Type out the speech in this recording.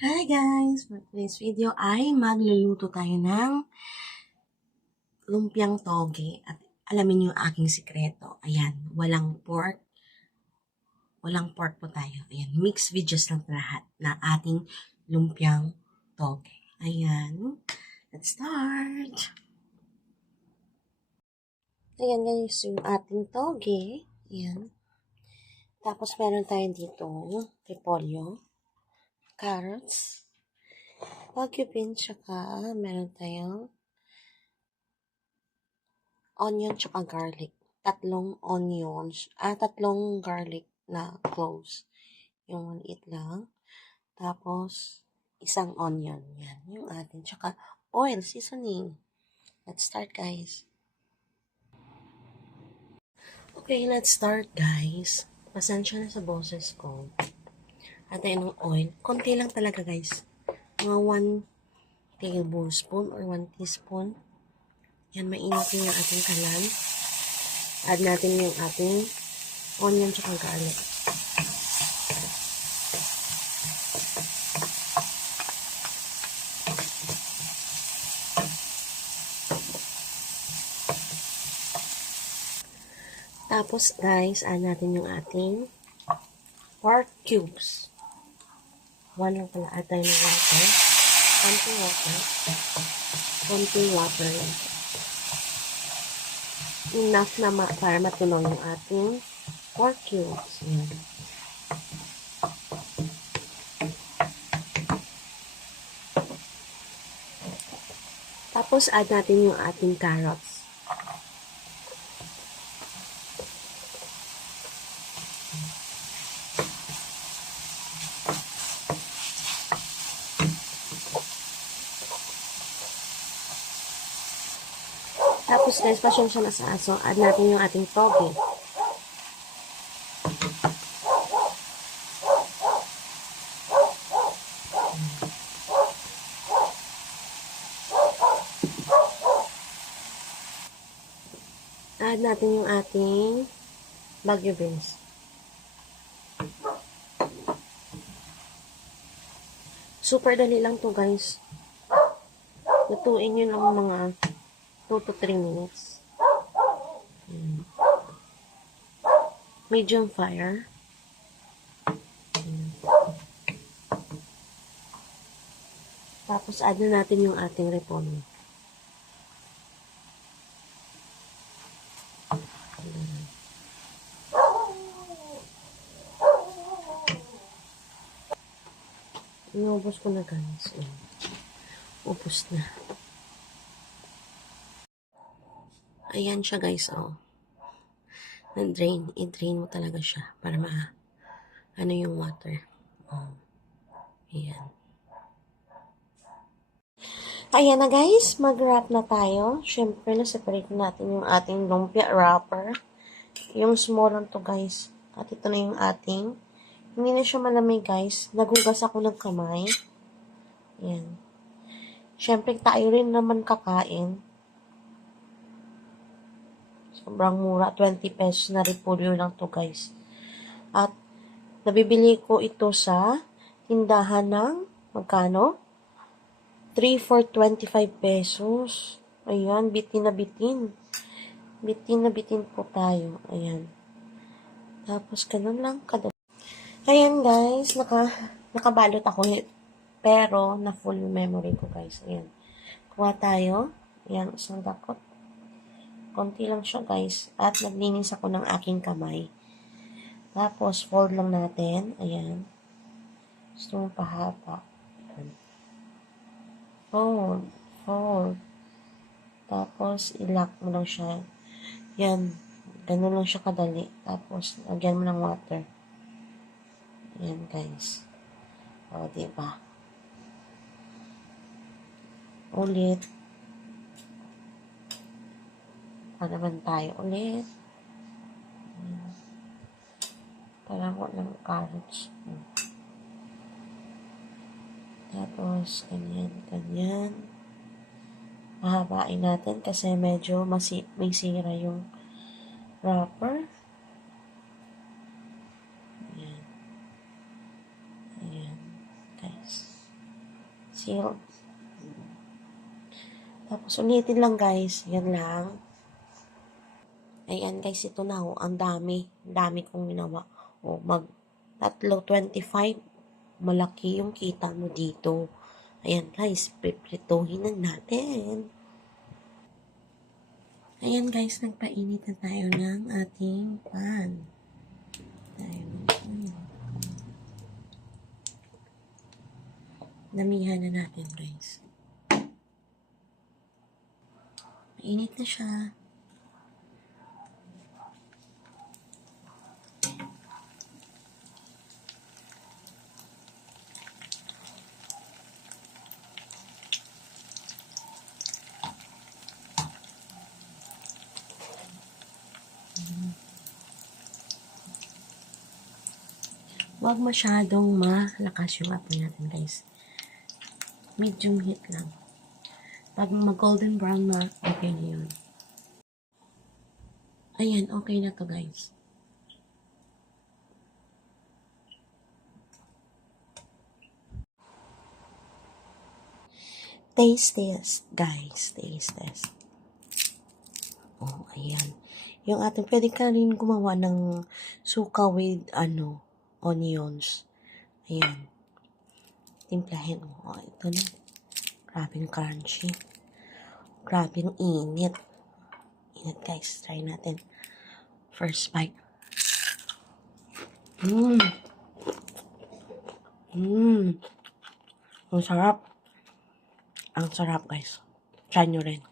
Hi guys! For today's video ay magluluto tayo ng lumpiang toge at alamin yung aking sikreto. Ayan, walang pork po tayo. Ayan, mixed veggies lang lahat na ating lumpiang toge. Ayan, let's start! Ayan guys, yung ating toge. Ayan. Tapos meron tayo dito repolyo, carrots, Baguio beans, tsaka meron tayong onion tsaka garlic. Tatlong garlic na cloves. Yung maliit lang. Tapos, isang onion. Yan, yung atin. Tsaka oil, seasoning. Let's start, guys. Okay, let's start, guys. Pasensya na sa boses ko. At ng oil. Konti lang talaga, guys. Mga 1 tablespoon or 1 teaspoon. Yan, mainit yung ating kalan. Add natin yung ating onion tsaka garlic. Tapos guys, add natin yung ating pork cubes. 1 lang pala. Add tayo ng water. Konting water lang. Enough na para matunaw yung ating pork cubes. Yan. Tapos add natin yung ating carrots. Tapos guys, pasensya na sa aso, add natin yung ating toge. Add natin yung ating Baguio beans. Super dali lang to guys. Lutuin nyo ng mga 2 to 3 minutes. Medium fire. Tapos add na natin yung ating repolyo. Inubos ko na guys. Ubos na. Ayan siya guys, oh. I-drain mo talaga siya para ano yung water. Oh. Ayan. Ayan na guys, mag-wrap na tayo. Siyempre, na-separate natin yung ating lumpia wrapper. Yung small lang to guys. At ito na yung ating. Hindi na siya malamig guys. Nagugas ako ng kamay. Ayan. Siyempre, tayo rin naman kakain. Sobrang mura. 20 pesos na repolyo lang to guys. At nabibili ko ito sa tindahan ng magkano? 3 for 25 pesos. Ayan, bitin na bitin. Bitin na bitin po tayo. Ayan. Tapos, ganun lang kadali. Ayan guys, nakabalot ako. Pero, na full memory ko guys. Ayan. Kuha tayo. Ayan, isang dakot. Konti lang siya guys. At naglinis ako ng aking kamay. Tapos, fold lang natin. Ayan. Gusto mong pahaba. Ayan. Fold. Tapos, i-lock mo lang siya. Yan. Ganun lang siya kadali. Tapos, lagyan mo ng water. Ayan guys. O, diba? Ulit. Pa naman tayo ulit. Parang walang carrots. Tapos, ganyan. Mahabain natin kasi medyo may sira yung wrapper. Ayan. Ayan, guys. Seal. Tapos, ulitin lang guys. Yan lang. Ayan guys, ito na. Oh, ang dami. Ang dami kong ginawa. O, tatlo 25. Malaki yung kita mo dito. Ayan guys, piprituhin na natin. Ayan guys, nagpainit na tayo ng ating pan. Damihan na natin guys. Mainit na siya. Huwag masyadong malakas yung apoy natin guys. Medium heat lang. Pag mag-golden brown na, okay na yun. Ayan, okay na to guys. Taste test, guys. Taste test. Oh, ayan. Yung ating, pwede ka rin gumawa ng suka with, onions. Ayan. Timplahin mo. Oh, ito na. Grabe yung crunchy. Grabe yung init. Init, guys. Try natin. First bite. Ang sarap. Ang sarap, guys. Try nyo rin.